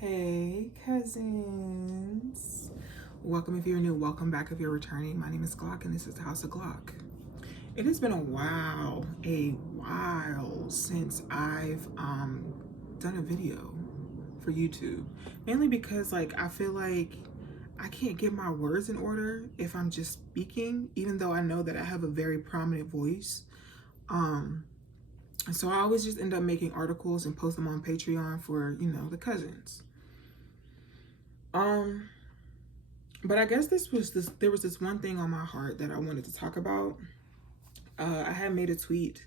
Hey cousins, welcome if you're new, welcome back if you're returning. My name is Glock and this is the House of Glock. It has been a while since I've done a video for YouTube, mainly because I feel like I can't get my words in order if I'm just speaking, even though I know that I have a very prominent voice. So I always just end up making articles and post them on Patreon for, the cousins. But I guess there was this one thing on my heart that I wanted to talk about. I had made a tweet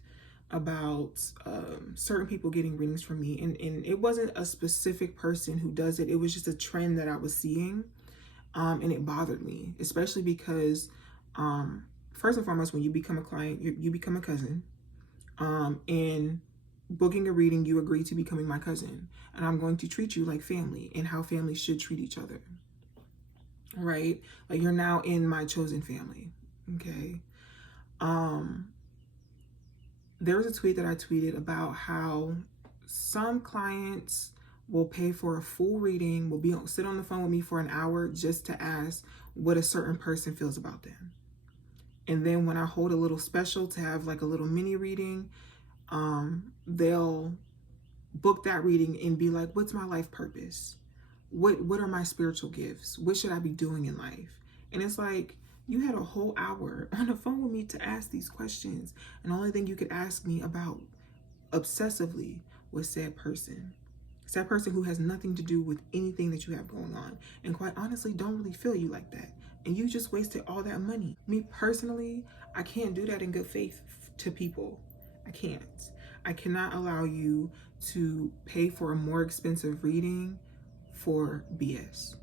about certain people getting readings from me, and it wasn't a specific person who does it. It was just a trend that I was seeing, and it bothered me, especially because first and foremost, when you become a client, you become a cousin. And booking a reading, you agree to becoming my cousin, and I'm going to treat you like family and how families should treat each other, right? Like, you're now in my chosen family. Okay. There was a tweet that I tweeted about how some clients will pay for a full reading, will sit on the phone with me for an hour just to ask what a certain person feels about them. And then when I hold a little special to have like a little mini reading, they'll book that reading and be like, what's my life purpose? What are my spiritual gifts? What should I be doing in life? And it's like, you had a whole hour on the phone with me to ask these questions, and the only thing you could ask me about obsessively was said person. It's that person who has nothing to do with anything that you have going on, and quite honestly don't really feel you like that, and you just wasted all that money. Me personally, I can't do that in good faith to people. I can't. I cannot allow you to pay for a more expensive reading for BS.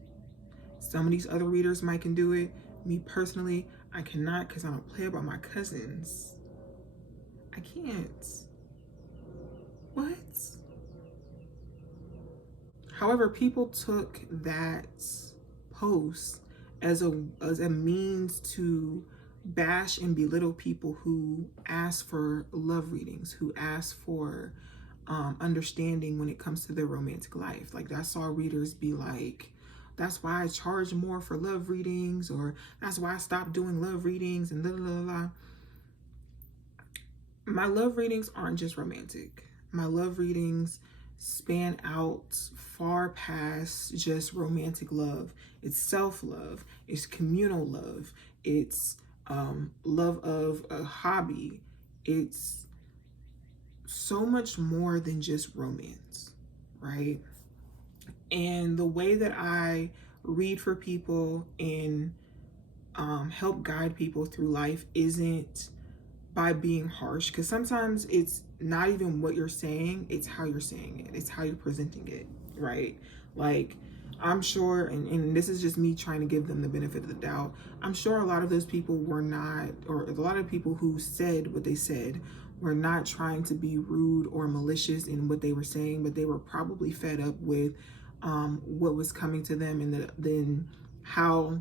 Some of these other readers might can do it. Me personally, I cannot, because I don't play about my cousins. I can't. What? However, people took that post as a means to bash and belittle people who ask for love readings, who ask for understanding when it comes to their romantic life. Like, I saw readers be like, that's why I charge more for love readings, or that's why I stopped doing love readings, and blah, blah, blah. My love readings aren't just romantic. My love readings span out far past just romantic love. It's self-love, it's communal love, it's love of a hobby. It's so much more than just romance, right? And the way that I read for people and help guide people through life isn't by being harsh, because sometimes it's not even what you're saying, it's how you're saying it, it's how you're presenting it, right? Like, I'm sure, and this is just me trying to give them the benefit of the doubt, I'm sure a lot of those people were not, or a lot of people who said what they said were not trying to be rude or malicious in what they were saying, but they were probably fed up with what was coming to them, and then how,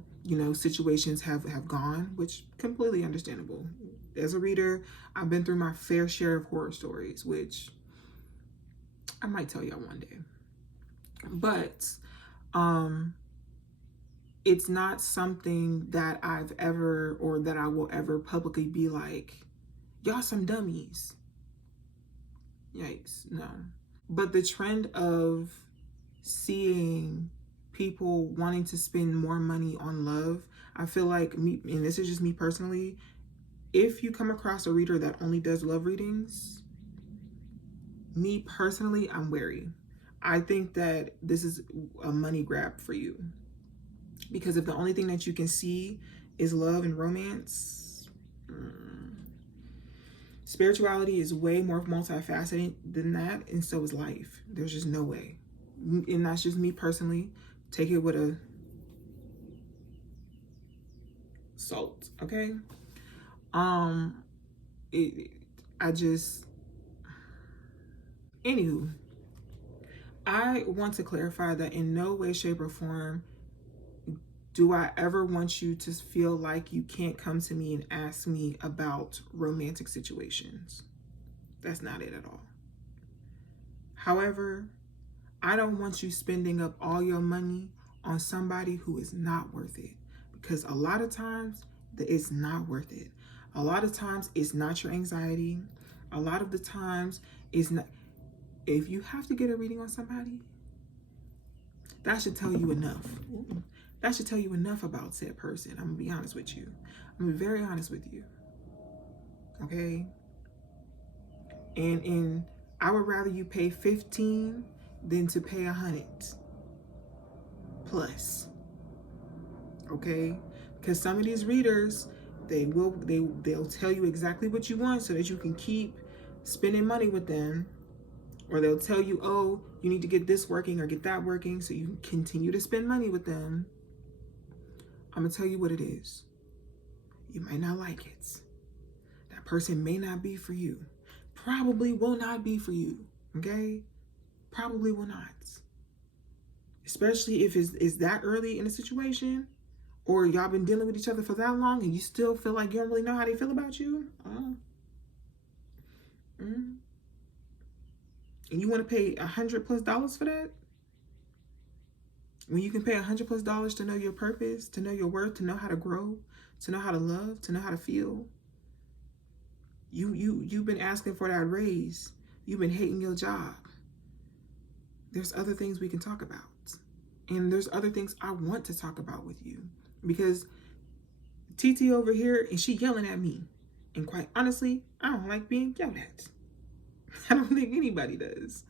situations have gone, which completely understandable. As a reader, I've been through my fair share of horror stories, which I might tell y'all one day. But it's not something that I've ever, or that I will ever publicly be like, y'all some dummies. Yikes, no. But the trend of seeing people wanting to spend more money on love, I feel like me, and this is just me personally, if you come across a reader that only does love readings, me personally, I'm wary. I think that this is a money grab for you, because if the only thing that you can see is love and romance, spirituality is way more multifaceted than that, and so is life. There's just no way. And that's just me personally. Take it with a salt, okay? Anywho, I want to clarify that in no way, shape, or form do I ever want you to feel like you can't come to me and ask me about romantic situations. That's not it at all. However, I don't want you spending up all your money on somebody who is not worth it, because a lot of times it's not worth it. A lot of times it's not your anxiety. A lot of the times it's not. If you have to get a reading on somebody, that should tell you enough. That should tell you enough about said person. I'm gonna be honest with you. I'm gonna be very honest with you. Okay? And I would rather you pay 15 than to pay 100 plus. Okay? Because some of these readers, they'll tell you exactly what you want so that you can keep spending money with them. Or they'll tell you, oh, you need to get this working or get that working so you can continue to spend money with them. I'm going to tell you what it is. You might not like it. That person may not be for you. Probably will not be for you. Okay? Probably will not. Especially if it's that early in a situation, or y'all been dealing with each other for that long and you still feel like you don't really know how they feel about you. And you want to pay $100+ for that? When you can pay $100+ to know your purpose, to know your worth, to know how to grow, to know how to love, to know how to feel. You've been asking for that raise. You've been hating your job. There's other things we can talk about. And there's other things I want to talk about with you. Because TT over here, and she yelling at me. And quite honestly, I don't like being yelled at. I don't think anybody does.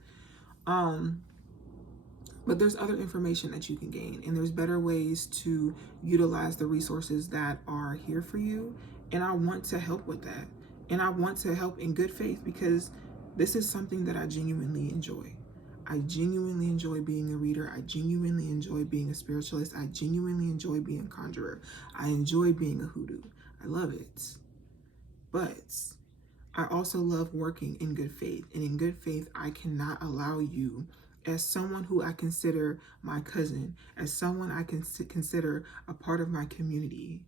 But there's other information that you can gain, and there's better ways to utilize the resources that are here for you. And I want to help with that. And I want to help in good faith, because this is something that I genuinely enjoy. I genuinely enjoy being a reader. I genuinely enjoy being a spiritualist. I genuinely enjoy being a conjurer. I enjoy being a hoodoo. I love it. But I also love working in good faith. And in good faith, I cannot allow you, as someone who I consider my cousin, as someone I can consider a part of my community,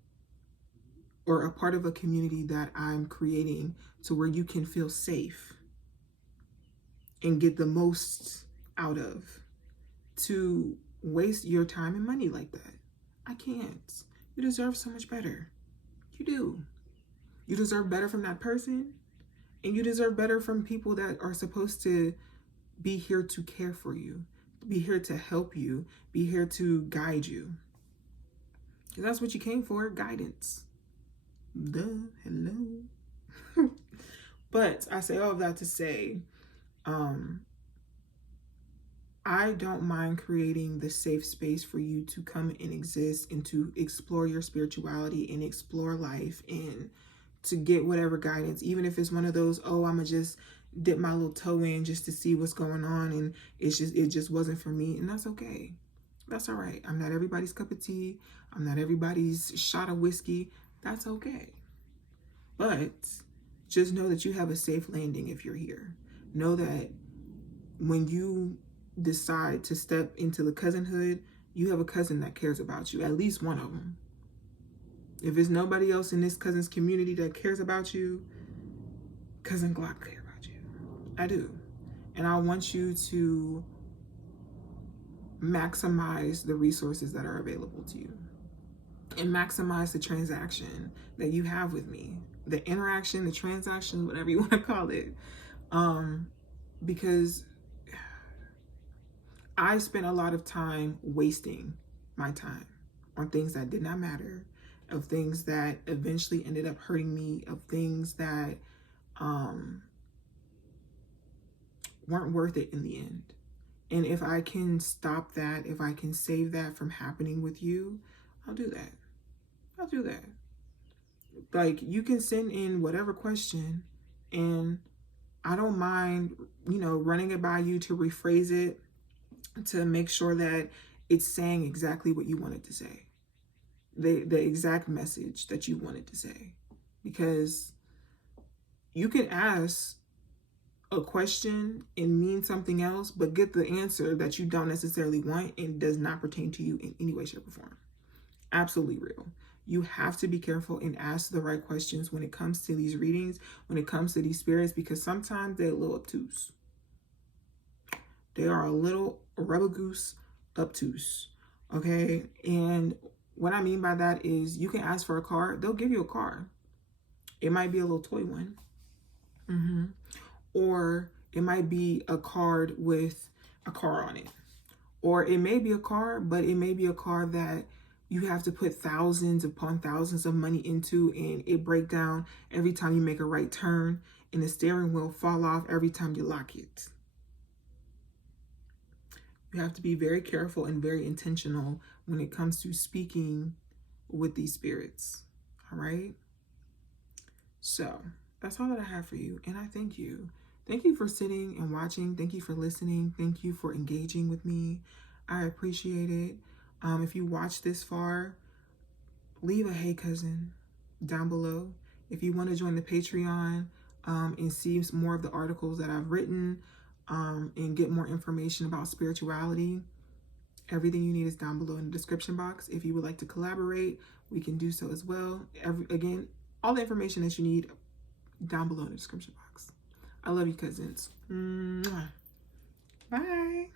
or a part of a community that I'm creating to where you can feel safe and get the most out of, to waste your time and money like that. I can't. You deserve so much better. You do. You deserve better from that person, and you deserve better from people that are supposed to be here to care for you, be here to help you, be here to guide you. Because that's what you came for, guidance. Duh, hello. But I say all of that to say, I don't mind creating the safe space for you to come and exist and to explore your spirituality and explore life and to get whatever guidance, even if it's one of those, oh, I'm gonna just dip my little toe in just to see what's going on, and it just wasn't for me, and that's okay. That's all right. I'm not everybody's cup of tea. I'm not everybody's shot of whiskey. That's okay. But just know that you have a safe landing if you're here. Know that when you decide to step into the cousinhood, you have a cousin that cares about you, at least one of them. If there's nobody else in this cousin's community that cares about you, Cousin Glock cares about you. I do. And I want you to maximize the resources that are available to you and maximize the transaction that you have with me, the interaction, the transaction, whatever you want to call it. Because I spent a lot of time wasting my time on things that did not matter, of things that eventually ended up hurting me, of things that weren't worth it in the end. And if I can stop that, if I can save that from happening with you, I'll do that. I'll do that. Like, you can send in whatever question, and I don't mind, running it by you to rephrase it, to make sure that it's saying exactly what you wanted to say. The exact message that you wanted to say. Because you can ask a question and mean something else, but get the answer that you don't necessarily want and does not pertain to you in any way, shape, or form. Absolutely real. You have to be careful and ask the right questions when it comes to these readings, when it comes to these spirits, because sometimes they're a little obtuse. They are a little rubagoose, obtuse. Okay. And what I mean by that is you can ask for a car. They'll give you a car. It might be a little toy one. Or it might be a card with a car on it. Or it may be a car, but it may be a car that you have to put thousands upon thousands of money into, and it break down every time you make a right turn, and the steering wheel fall off every time you lock it. You have to be very careful and very intentional when it comes to speaking with these spirits. All right. So that's all that I have for you. And I thank you. Thank you for sitting and watching. Thank you for listening. Thank you for engaging with me. I appreciate it. If you watched this far, leave a hey cousin down below. If you want to join the Patreon and see more of the articles that I've written and get more information about spirituality, everything you need is down below in the description box. If you would like to collaborate, we can do so as well. Again, all the information that you need down below in the description box. I love you, cousins. Mwah. Bye.